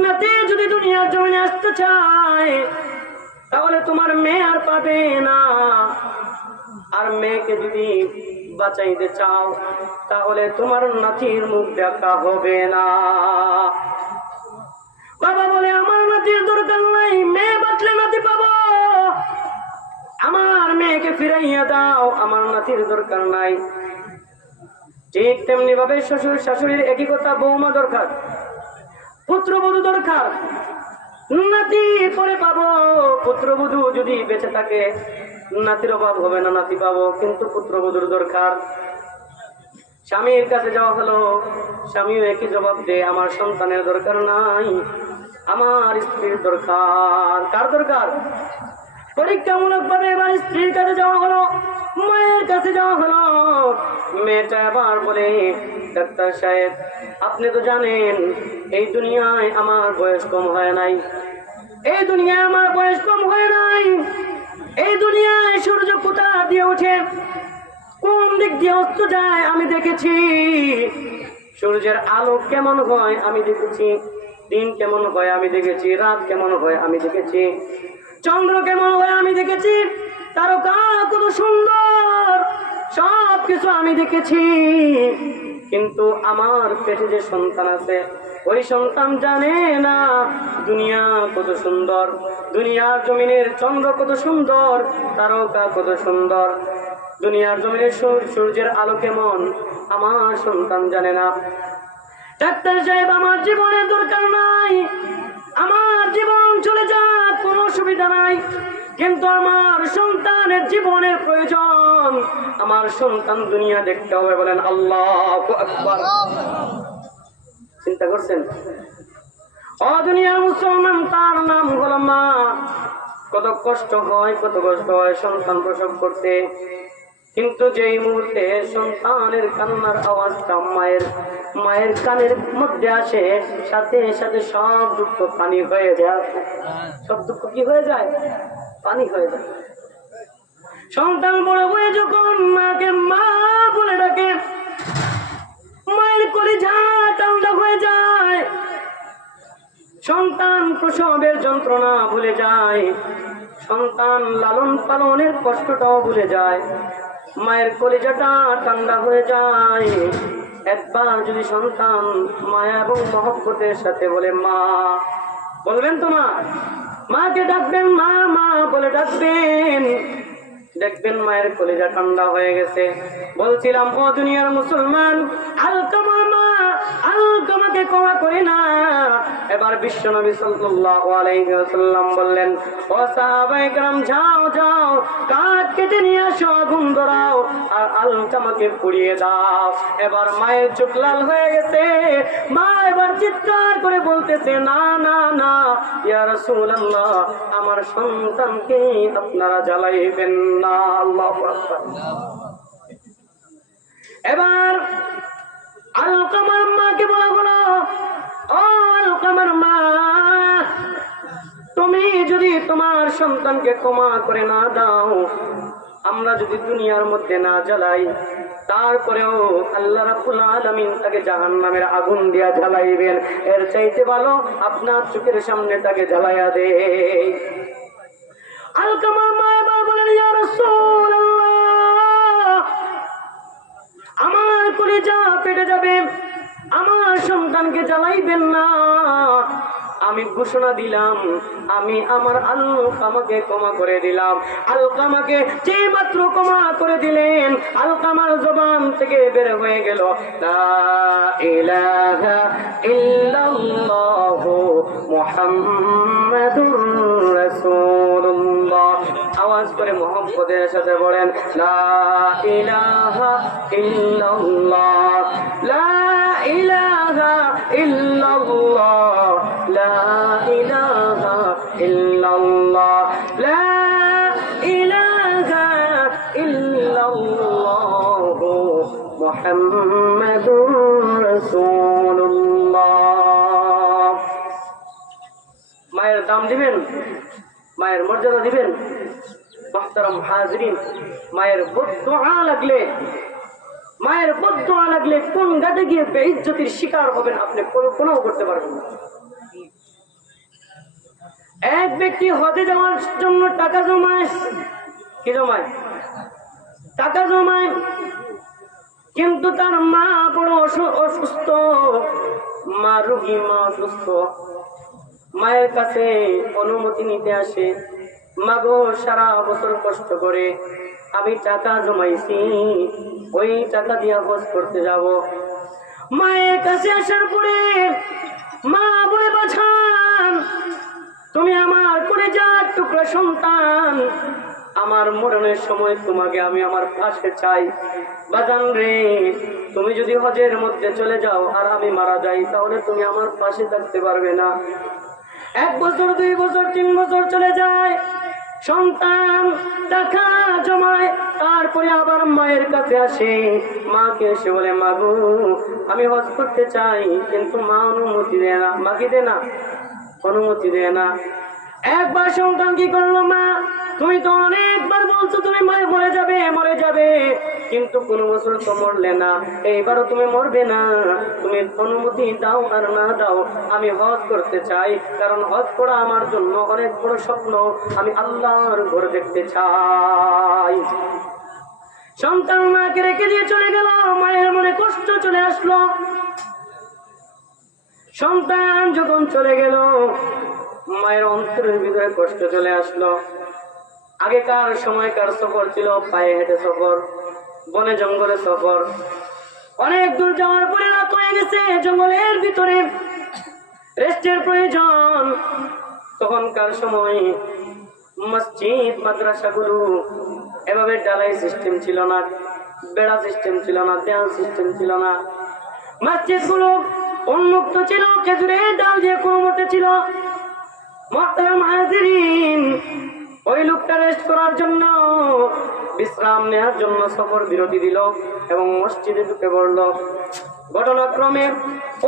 নাতি যদি দুনিয়ার জমিনে আসতে চায় তাহলে তোমার মেয়ে আর পাবে না, আর মেয়েকে যদি বাঁচাইতে চাও তাহলে তোমার নাতির মুখ দেখা হবে না। বাবা বলে, আমার নাতির দরকার নাই, মেয়ে বাঁচলে নাতি পাবো, আমার মেয়েকে ফিরাইয়া দাও, আমার নাতির দরকার নাই। ঠিক তেমনি ভাবে শ্বশুর শাশুড়ির একই কথা, বৌমা দরকার, পুত্রবধূ দরকার, নাতি পরে পাবো। পুত্রবধূ যদি বেঁচে থাকে নাতির অভাব হবে না, নাতি পাবো, কিন্তু পুত্রবধূর দরকার। স্বামীর কাছে যাওয়া হলো, স্বামীও একই জবাব দেয়, আমার সন্তানের দরকার নাই, আমার স্ত্রীর দরকার। কার দরকার? পরীক্ষামূলক ভাবে এবার স্ত্রীর কাছে যাওয়া হলো, মায়ের কাছে যাওয়া হলো। মেয়েটা এবার বলে, ডাক্তার সাহেব আপনি তো জানেন এই দুনিয়ায় আমার বয়স কম হয় নাই, এই দুনিয়ায় আমার বয়স কম হয় নাই, এই দুনিয়ায় সূর্য কোথা দিয়ে ওঠে, কোন দিক দিয়ে অস্ত যায় আমি দেখেছি, সূর্যের আলো কেমন হয় আমি দেখেছি, দিন কেমন হয় আমি দেখেছি, রাত কেমন হয় আমি দেখেছি, চন্দ্র কেমন হয় আমি দেখেছি, তারকা কত সুন্দর সব কিছু আমি দেখেছি। কিন্তু আমার পেটে যে সন্তান আছে ওই সন্তান জানে না দুনিয়া কত সুন্দর, দুনিয়ার জমিনের চন্দ্র কত সুন্দর, তারকা কত সুন্দর, দুনিয়ার জমিনের সূর্যের আলো কেমন আমার সন্তান জানে না। ডাক্তার সাহেব আমার জীবনের দরকার নাই, আমার জীবন চলে যাক কোনো অসুবিধা নাই, কিন্তু আমার সন্তানের জীবনের প্রয়োজন, আমার সন্তান দুনিয়া দেখতে হবে। বলেন আল্লাহু আকবার। চিন্তা করছেন? ও দুনিয়ার মুসলমান, তার নাম হলো মা। কত কষ্ট হয়, কত কষ্ট হয় সন্তান প্রসব করতে, কিন্তু যেই মুহূর্তে সন্তানের কান্নার আওয়াজটা মায়ের কানের মধ্যে আসে, সাথে সাথে সব দুঃখ পানি হয়ে যায়। সব দুঃখ কি হয়ে যায়? পানি হয়ে যায়। সন্তান বড় হয়ে যখন মাকে মা বলে ডাকে, মায়ের কলিজা ঠান্ডা হয়ে যায়, সন্তান প্রসবের যন্ত্রণা ভুলে যায়, সন্তান লালন পালনের কষ্টটাও ভুলে যায়, মায়ের কলিজাটা ঠান্ডা হয়ে যায়। একবার যদি সন্তান মায়া এবং মহব্বতের সাথে বলে মা, বলবেন তো মা, মাকে ডাকবেন মা মা বলে ডাকবেন, দেখবেন মায়ের কলিজা ঠান্ডা হয়ে গেছে। বলছিলাম ও দুনিয়ার মুসলমান, আলকামার মা আলকামাকে ক্ষমা করে না। এবার বিশ্বনবী সাল্লাল্লাহু আলাইহি ওয়াসাল্লাম বললেন, ও সাহাবায়ে কেরাম যাও যাও, কাঠ কেটে নিয়ে আসো, আগুন ধরাও আর আলকামাকে পুড়িয়ে দাও। এবার মায়ের চোখ লাল হয়ে গেছে, মা এবার চিৎকার করে বলতেছে, না না না ইয়া রাসূলুল্লাহ, আমার সন্তানকে আপনারা জ্বালাইবেন না। আল্লাহু আকবার। এবার আলকামার মাকে বলা হলো, ও আলকামার মা, তুমি যদি তোমার সন্তানকে ক্ষমা করে না দাও, আমরা যদি দুনিয়ার মধ্যে না জ্বালাই, তারপরেও আল্লাহ রাব্বুল আলামিন তাকে জাহান্নামের আগুন দিয়া জ্বালাইবেন। এর চাইতে ভালো আপনার চোখের সামনে তাকে জ্বালাইয়া দে। আলকামার মা এবার বলেন, ইয়া রাসূলুল্লাহ, আমার কলিজা ফেটে যাবে, আমার সন্তানকে জ্বালাইবেন না। আমি ঘোষণা দিলাম, আমি আমার আলকামাকে ক্ষমা করে দিলাম। আলকামাকে যে মাত্র ক্ষমা করে দিলেন, আলকামার জবান থেকে বের হয়ে গেল, লা ইলাহা ইল্লাল্লাহু মুহাম্মাদুর রাসূলুল্লাহ। আওয়াজ করে মুহাম্মদের সাথে বলেন, লা ইলাহা ইল্লাল্লাহ, লা ইলাহা ইল্লাল্লাহ, লা ইলাহা ইল্লাল্লাহ, লা ইলাহা ইল্লাল্লাহ মুহাম্মাদুর রাসূলুল্লাহ। মায়ের দাম দিবেন, মায়ের মর্যাদা দিবেন। মুহতারাম হাজিরিন, মায়ের বদদুআ লাগলে, মায়ের বদদুআ লাগলে কোন ঘাটে গিয়ে বেইজ্জতির শিকার হবেন আপনি কল্পনাও করতে পারবেন না। এক ব্যক্তি হজে যাওয়ার জন্য টাকা জমায়, কি জমায়? টাকা জমায়, কিন্তু তার মা বড় অসুস্থ, মা রোগী, মা অসুস্থ। মায়ের কাছে অনুমতি নিতে আসে, মাগো সারা বছর কষ্ট করে আমি টাকা জমাইছি, ওই টাকা দিয়ে হজ করতে যাব। মায়ের কাছে আসার পরে মা বলে, বাছান তুমি আমার কলিজার টুকরা সন্তান, আমার মরণের সময় তোমাকে আমি আমার পাশে চাই। বাজান রে, তুমি যদি হজের মধ্যে চলে যাও আর আমি মারা যাই, তাহলে তুমি আমার পাশে থাকতে পারবে না। 1 বছর 2 বছর 3 বছর চলে যায়, সন্তান টাকা জমায়, তারপরে আবার মায়ের কাছে আসে। মাকে এসে বলে, মা গো, আমি হজ করতে চাই, কিন্তু মা অনুমতি দেয় না। মা কি দেয় না? অনুমতি দেয় না। একবার সন্তান কি করলো, মা তুমি তো অনেকবার বলছো তুমি মরে যাবে মরে যাবে, কিন্তু কোনো বছর তো মরলে না, এইবারও তুমি মরবে না। তুমি অনুমতি দাও আর না দাও, আমি হজ করতে চাই, কারণ হজ করা আমার জন্য অনেক বড় স্বপ্ন, আমি আল্লাহর ঘর দেখতে চাই। সন্তান মাকে রেখে দিয়ে চলে গেল, মায়ের মনে কষ্ট চলে আসলো। সন্তান যখন চলে গেল, মায়ের অন্তরের ভিতরে কষ্ট চলে আসলো। আগেকার সময়কার সফর ছিল পায়ে হেঁটে সফর, বনে জঙ্গলে সফর। অনেক দূর যাওয়ার পরে রাত হয়ে গেছে, জঙ্গলের ভিতরে রেস্টের প্রয়োজন। তখনকার সময় মসজিদ মাদ্রাসাগুলো এভাবে ঢালাই সিস্টেম ছিল না, বেড়া সিস্টেম ছিল না, দেয়াল সিস্টেম ছিল না। মসজিদগুলো উন্মুক্ত ছিল, খেজুরের ডাল দিয়ে কোনো মতে ছিল। মুহতারাম হাজিরিন, ওই লোকটা রেস্ট করার জন্য, বিশ্রাম নেওয়ার জন্য সফর বিরতি দিল এবং মসজিদে ঢুকে পড়লো। ঘটনাক্রমে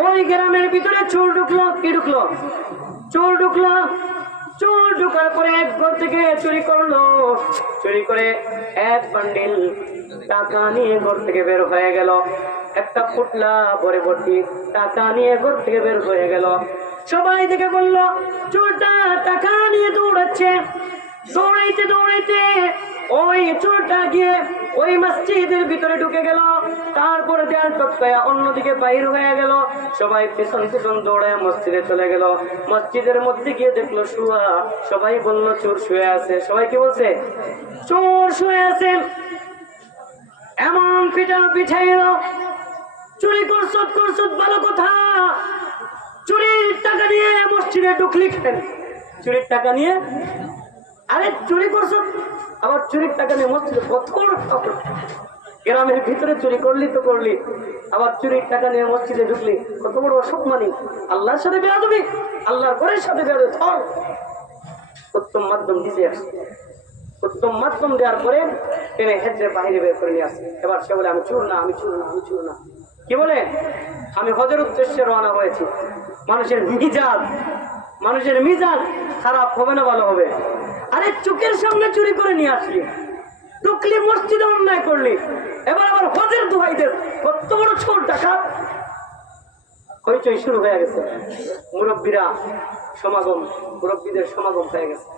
ওই গ্রামের ভিতরে চোর ঢুকলো। কি ঢুকলো? চোর ঢুকলো। চোর ঢুকার পরে এক ঘর থেকে চুরি করলো। চুরি করে 1 বান্ডিল টাকা নিয়ে ঘর থেকে বের হয়ে গেল। একটা পুটলা ভরে ভর্তি টাকা নিয়ে ঘর থেকে বের হয়ে গেল। সবাই দেখে বলল, চোরটা টাকা নিয়ে দৌড়াচ্ছে। দৌড়াইতে দৌড়াইতে ওই চোরটা গিয়ে ওই মসজিদের ভিতরে ঢুকে গেল। তারপরে দেয়াল টপকায়া অন্যদিকে বাইর হয়ে গেল। সবাই পেছন পেছন দৌড়ায় মসজিদে চলে গেল। মসজিদের মধ্যে গিয়ে দেখলো শুয়া। সবাই বলল, চোর শুয়ে আছে। সবাই কি বলছে? চোর শুয়ে আছে। এমন পিটাল পিঠাইল, চুরি করছত ভালো কথা, চুরির টাকা নিয়ে মসজিদে ঢুকলি কেন? চুরির টাকা নিয়ে, আরে চুরি করছো, আবার চুরির টাকা নিয়ে মসজিদে, কত বড় গ্রামের ভিতরে চুরি করলি তো করলি, আবার চুরির টাকা নিয়ে মসজিদে ঢুকলি, কত বড় অসম্মানী। আল্লাহর সাথে বেয়াদবি, আল্লাহর ঘরের সাথে বেয়াদবি। উত্তম মাধ্যম দিতে আসে। উত্তম মাধ্যম দেওয়ার পরে তিনি হেজে বাইরে বের করে নিয়ে আসে। এবার সে বলে, আমি চুর না, আমি চুর না, আমি চুর না। কি বলে? আমি হজের উদ্দেশ্যে রওনা হয়েছি। মানুষের মিজাজ খারাপ হবে না ভালো হবে? আরে চোখের সামনে চুরি করে নিয়ে আসলি, ঢুকলি মসজিদে অন্যায় করলি, এবার আবার হজের দোহাইদের কত বড় ছোট টাকা। হইচই শুরু হয়ে গেছে। মুরব্বীদের সমাগম হয়ে গেছে।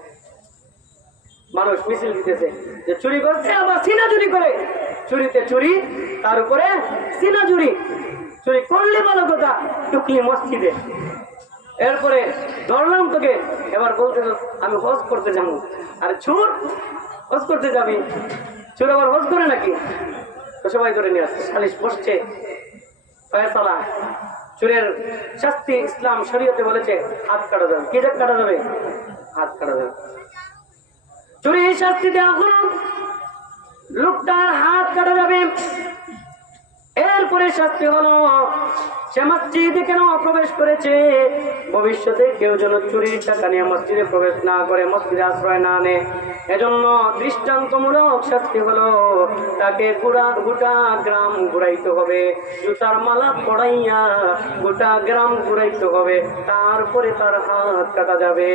মানুষ মিছিল দিতেছে যে চুরি করছে, আবার সিনা চুরি করে। চুরিতে চুরি, তার উপরে সিনা চুরি। চুরি করলে ভালো কথা, ঢুকলি মসজিদে। এরপরে ধরলাম তোকে, এবার বলতে আমি হজ করতে যাবো। আরে চোর, হজ করতে যাবি? চোর আবার হজ করে নাকি? তো সবাই ধরে নিয়ে আসছে, সালিশ বসছে, ফয়সালা। চোরের শাস্তি ইসলাম শরীয়তে বলেছে হাত কাটা যাবে। কি কাটা যাবে? হাত কাটা যাবে। চুরির শাস্তি দেওয়া হলো, লোকটার হাত কাটা যাবে। এরপরে শাস্তি হলো, সে মসজিদে কেন প্রবেশ করেছে, ভবিষ্যতে কেউ যেন চুরির টাকা নিয়ে মসজিদে প্রবেশ না করে, মসজিদে আশ্রয় না নেয়। এজন্য দৃষ্টান্তমূলক শাস্তি হলো, তাকে গোটা গ্রাম ঘুরাইতে হবে, জুতার মালা পড়াইয়া গোটা গ্রাম ঘুরাইতে হবে, তারপরে তার হাত কাটা যাবে।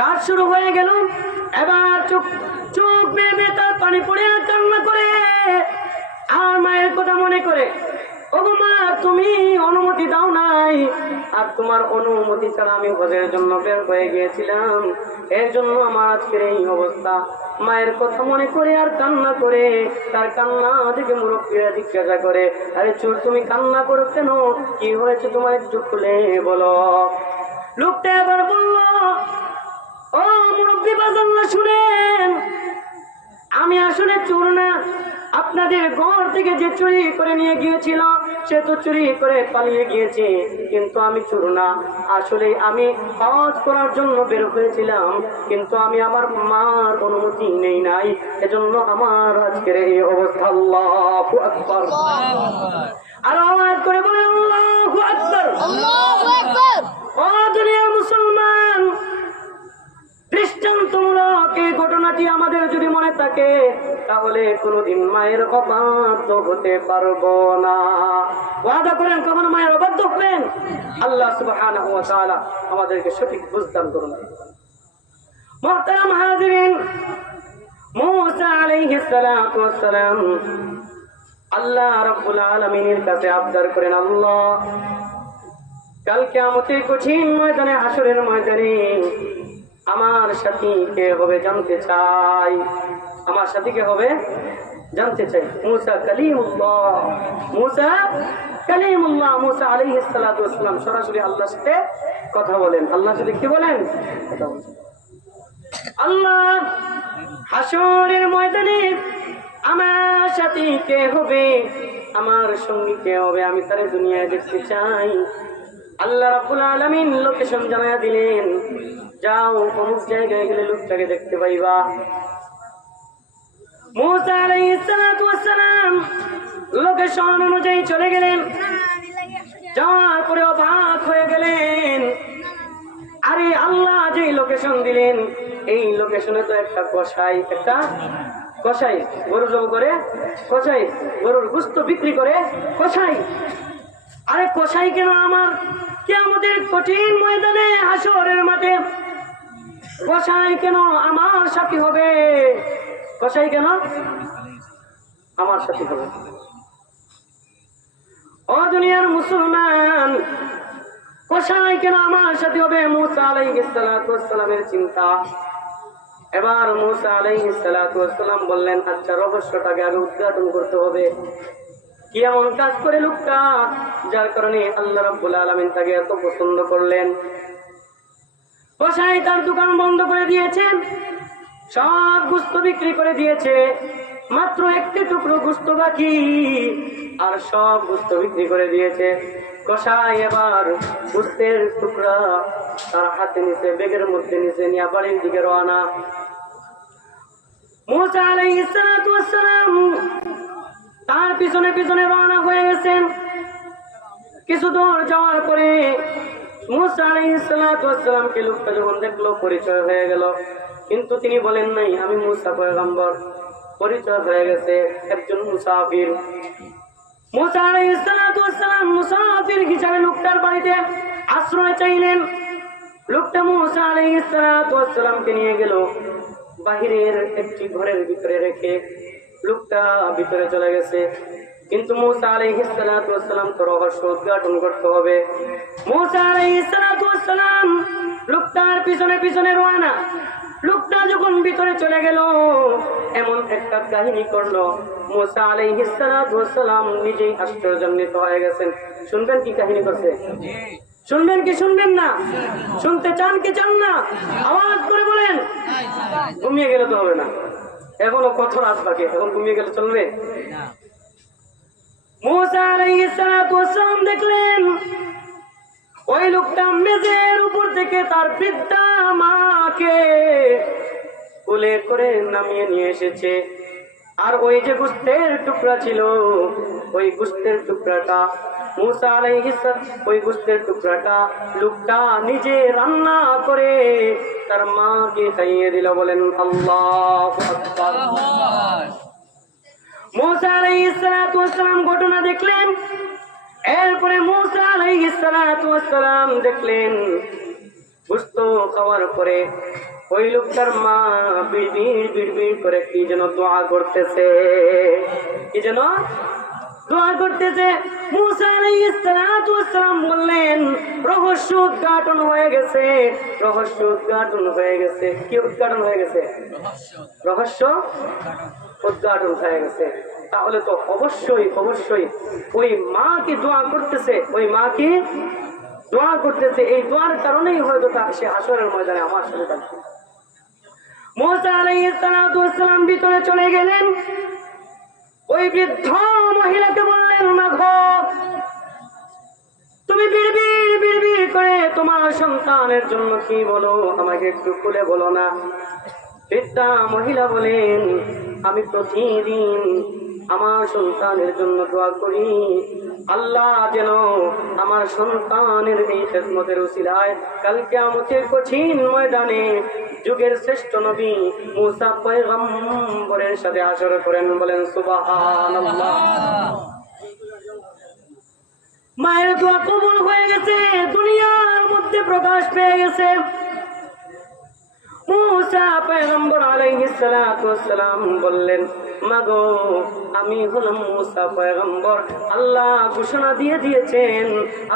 কাজ শুরু হয়ে গেল। এবার চোখ বেয়ে তার পানি পড়ে কান্না করে আর মায়ের কথা মনে করে, ওগো মা, তুমি অনুমতি দাও নাই, আর তোমার অনুমতি ছাড়া আমি হজের জন্য বের হয়ে গিয়েছিলাম, এর জন্য আমার আজকের এই অবস্থা। মায়ের কথা মনে করে আর কান্না করে, তার কান্না দেখে মুরব্বীরা জিজ্ঞাসা করে, আরে চোর, তুমি কান্না করো কেন? কি হয়েছে তোমার, একটু খুলে বলো। লোকটা এবার বলল, ও মুরব্বী বাজান, না শুনেন, আমি আসলে চোর না। আপনাদের ঘর থেকে যে চুরি করে নিয়ে গিয়েছিল সে তো চুরি করে পালিয়ে গিয়েছে, কিন্তু আমি চোর না। আসলে আমি হজ করার জন্য বের হয়েছিলাম, কিন্তু আমি আমার মার অনুমতি নেই নাই, এজন্য আমার আজকের এই অবস্থা। আল্লাহু আকবার। আর আওয়াজ করে বলে আল্লাহু আকবার। আল্লাহু আকবার। ও দুনিয়ার মুসলমান, দৃষ্টান্তমূলক এই ঘটনাটি আমাদের যদি মনে থাকে, তাহলে কোনোদিন মায়ের অবাধ্য হতে পারবো না। ওয়াদা করেন কখনো মায়ের অবাধ্য হবেন? আল্লাহ সুবহানাহু ওয়া তাআলা আমাদেরকে সঠিক বুঝদান করুন। মুহতারাম হাজিরিন, মূসা আলাইহিস সালাতু ওয়াস সালাম আল্লাহ রাব্বুল আলামিনের কাছে আবদার করেন, আল্লাহ কাল কিয়ামতের কঠিন ময়দানে, হাসরের ময়দানে আমার সাথী কে হবে জানতে চাই। আমার সাথী কে হবে জানতে চাই। মূসা কালিমুল্লাহ, মূসা কালিমুল্লাহ, মূসা আলাইহিস সালাতু ওয়াস সালাম সরাসরি আল্লাহর সাথে কথা বলেন। আল্লাহর সাথে কি বলেন? কথা বলেন। আল্লাহ হাসরের ময়দানে আমার সাথী কে হবে, আমার সঙ্গী কে হবে, আমি তারে দুনিয়ায় দেখতে চাই। আল্লাহ রাব্বুল আলামিন লোকেশন জানায়া দিলেন, যাও অমুক জায়গায় গেলে লোকটাকে দেখতে পাইবা। মূসা আলাইহিস সালাতু ওয়াস সালাম লোকেশন অনুযায়ী চলে গেলেন। যাওয়ার পরে অবাক হয়ে গেলেন, আরে আল্লাহ যে লোকেশন দিলেন, এই লোকেশনে তো একটা কসাই গরু জব করে, কসাই গরুর গোশত বিক্রি করে, কসাই। আরে কসাই কেন আমার কিয়ামতের কঠিন ময়দানে, হাসরের মাঠে কসাই কেন আমার সাথী হবে? কসাই কেন আমার সাথী হবে? ও দুনিয়ার মুসলমান, কসাই কেন আমার সাথী হবে? মূসা আলাইহিস সালাতু ওয়াস সালামের চিন্তা। এবার মূসা আলাইহিস সালাতু ওয়াস সালাম বললেন, আচ্ছা রহস্যটাকে আগে উদ্ঘাটন করতে হবে। কি এমন কাজ করে লোকটা যার কারণে আল্লাহ রাব্বুল আলামিন তাকে এত পছন্দ করলেন? কসাই তার দোকান বন্ধ করে দিয়েছেন, সব গোশত বিক্রি করে দিয়েছে, মাত্র একটি টুকরো গোশত বাকি, আর সব গোশত বিক্রি করে দিয়েছে। কসাই এবার গোশতের টুকরা তার হাতে নিচে, ব্যাগের মধ্যে নিচে নিয়ে বাড়ির দিকে রওনা। মূসা আলাইহিস সালাতু ওয়াস সালাম তার পিছনে পিছনে রওনা হয়ে গেছেন। কিছু দূর যাওয়ার পরে মূসা আলাইহিস সালাতু ওয়াস সালামকে লোকটা যখন দেখলো, পরিচয় হয়ে গেল, কিন্তু তিনি বলেন নাই আমি মূসা পয়গম্বর। পরিচয় হয়ে গেছে একজন মুসাফির। মূসা আলাইহিস সালাতু ওয়াস সালাম মুসাফির হিসেবে লোকটার বাড়িতে আশ্রয় চাইলেন। লোকটা মূসা আলাইহিস সালাতু ওয়াস সালামকে নিয়ে গেল বাহিরের একটি ঘরের ভিতরে রেখে। লোকটা ভিতরে চলে গেছে, কিন্তু মূসা আলাইহিস সালাতু ওয়াস সালাম তো রহস্য উদ্ঘাটন করতে হবে। মূসা আলাইহিস সালাতু ওয়াস সালাম লোকটার পিছনে পিছনে রওনা। লোকটা যখন ভিতরে চলে গেল, এমন একটা কাহিনী করলো, মূসা আলাইহিস সালাতু ওয়াস সালাম নিজেই আশ্চর্যান্বিত হয়ে গেছেন। শুনবেন কি কাহিনী করছে? শুনবেন কি শুনবেন না? শুনতে চান কি চান না? আওয়াজ করে বলেন। ঘুমিয়ে গেলে তো হবে না, এখনো কত রাত বাকি, এখন ঘুমিয়ে গেলে চলবে? মূসা আলাইহিস সালাতু ওয়াস সালাম দেখলেন ওই লোকটা মেজের উপর থেকে তার বৃদ্ধা মাকে কোলে করে নামিয়ে নিয়ে এসেছে। আর ওই যে গোশতের টুকরা ছিল, ওই গোশতের টুকরাটা মূসা আলাইহিস সালাম, ওই গোশতের টুকরাটা লোকটা নিজে রান্না করে তার মাকে খাইয়ে দিল। বলেন আল্লাহু আকবার। মূসা আলাইহিস সালাতু ওয়াস সালাম ঘটনা দেখলেন। এরপরে মূসা আলাইহিস সালাতু ওয়াস সালাম দেখলেন গোশত খাওয়ার পরে ওই লোকটার মা বিড়বিড় করে কি যেন দোয়া করতেছে, কি যেন দোয়া করতেছে। মূসা আলাইহিস সালাতু ওয়াস সালাম বললেন, রহস্য উদ্ঘাটন হয়ে গেছে, রহস্য উদ্ঘাটন হয়ে গেছে। কি উদ্ঘাটন হয়ে গেছে? রহস্য উদ্ঘাটন হয়ে গেছে। তাহলে তো অবশ্যই অবশ্যই ওই মা কি দোয়া করতেছে, ওই মা কি দোয়া করতেছে, এই দোয়ার কারণেই হয়তো সে হাসরের ময়দানে আমার সাথে থাকবে। মূসা আলাইহিস সালাতু ওয়াস সালাম ভিতরে চলে গেলেন। ওই বৃদ্ধ মহিলাকে বললেন, মা গো তুমি বিড়বিড় করে তোমার সন্তানের জন্য কি বলো, আমাকে একটু খুলে বলো না। বৃদ্ধা মহিলা বলেন, আমি প্রতিদিন আমার সন্তানের জন্য দোয়া করি, আল্লাহ যেন আমার সন্তানের এই খেদমতের উসিলায় কাল কিয়ামতের কঠিন ময়দানে যুগের শ্রেষ্ঠ নবী মুসা পয়গম্বরের সাথে হাসর করেন। বলেন সুবহানাল্লাহ। মায়ের দোয়া কবুল হয়ে গেছে, দুনিয়ার মধ্যে প্রকাশ পেয়ে গেছে। মুসা পয়গম্বর আলাইহিস সালাতু ওয়াস সালাম বললেন, মাগো আমি হলাম মুসা পয়গম্বর, আল্লাহ ঘোষণা দিয়ে দিয়েছেন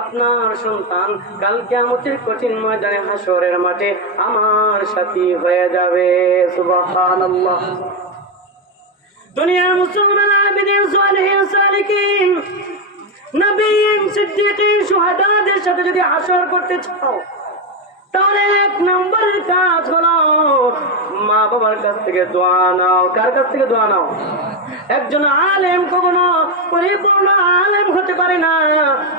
আপনার সন্তান কাল কিয়ামতের কঠিন ময়দানে হাসরের মাঠে আমার সাথী হয়ে যাবে। সুবহানাল্লাহ। দুনিয়ার মুসলমান আবিদিন সালিহিন সালিকিন নবীন সিদ্দিকিন শুহাদাদের সাথে যদি হাসর করতে চাও, তাহলে এক নম্বরের কাজ হলো মা বাবার কাছ থেকে দোয়া নাও। কার কাছ থেকে দোয়া নাও? একজন আলেম কখনো পরিপূর্ণ আলেম হতে পারে না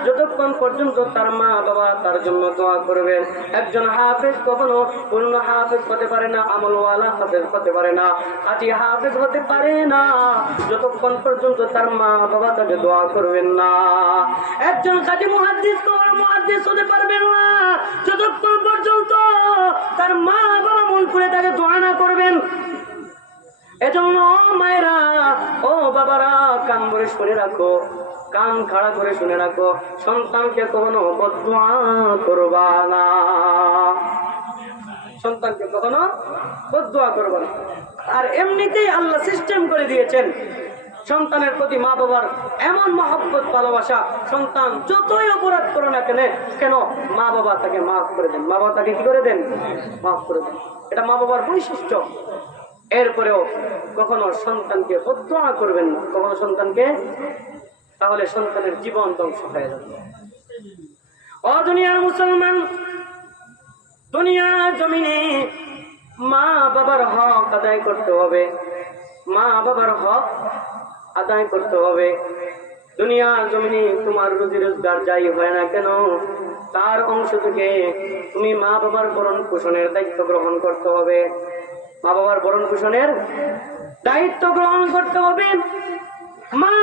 যতক্ষণ পর্যন্ত তার মা বাবা তার জন্য দোয়া করবেন। একজন হাফেজ কখনো পূর্ণ হাফেজ হতে পারে না, আমলওয়ালা হাফেজ হতে পারে না, খাঁটি হাফেজ হতে পারে না যতক্ষণ পর্যন্ত তার মা বাবা তাকে দোয়া করবেন না। একজন খাঁটি মুহাদ্দিস কখনো মুহাদ্দিস হতে পারবেন না যতক্ষণ পর্যন্ত তার মা বাবা মন করে তাকে দোয়া না করবেন। এজন্য মায়েরা, ও বাবারা, কান ভরে শুনে রাখো, কান খাড়া করে শুনে রাখো, সন্তানকে কখনো বদদুয়া করবা না। সন্তানকে কখনো বদদুয়া করবা না। আর এমনিতেই আল্লাহ সিস্টেম করে দিয়েছেন সন্তানের প্রতি মা বাবার এমন মহব্বত ভালোবাসা, সন্তান যতই অপরাধ করো না কেন মা বাবা তাকে মাফ করে দেন। মা বাবা তাকে কি করে দেন? মাফ করে দেন। এটা মা বাবার বৈশিষ্ট্য। এরপরেও কখনো সন্তানকে বদদুয়া করবেন না, কখনো সন্তানকে, তাহলে সন্তানের জীবন ধ্বংস হয়ে যাবে। ও দুনিয়ার মুসলমান, দুনিয়ার জমিনে মা বাবার হক আদায় করতে হবে। মা বাবার হক আদায় করতে হবে। দুনিয়ার জমিনে তোমার রুজি রোজগার যাই হয় না কেন, তার অংশ থেকে তুমি মা বাবার ভরণ পোষণের দায়িত্ব গ্রহণ করতে হবে। মা বাবার ভরণ পোষণের দায়িত্ব গ্রহণ করতে হবে। মা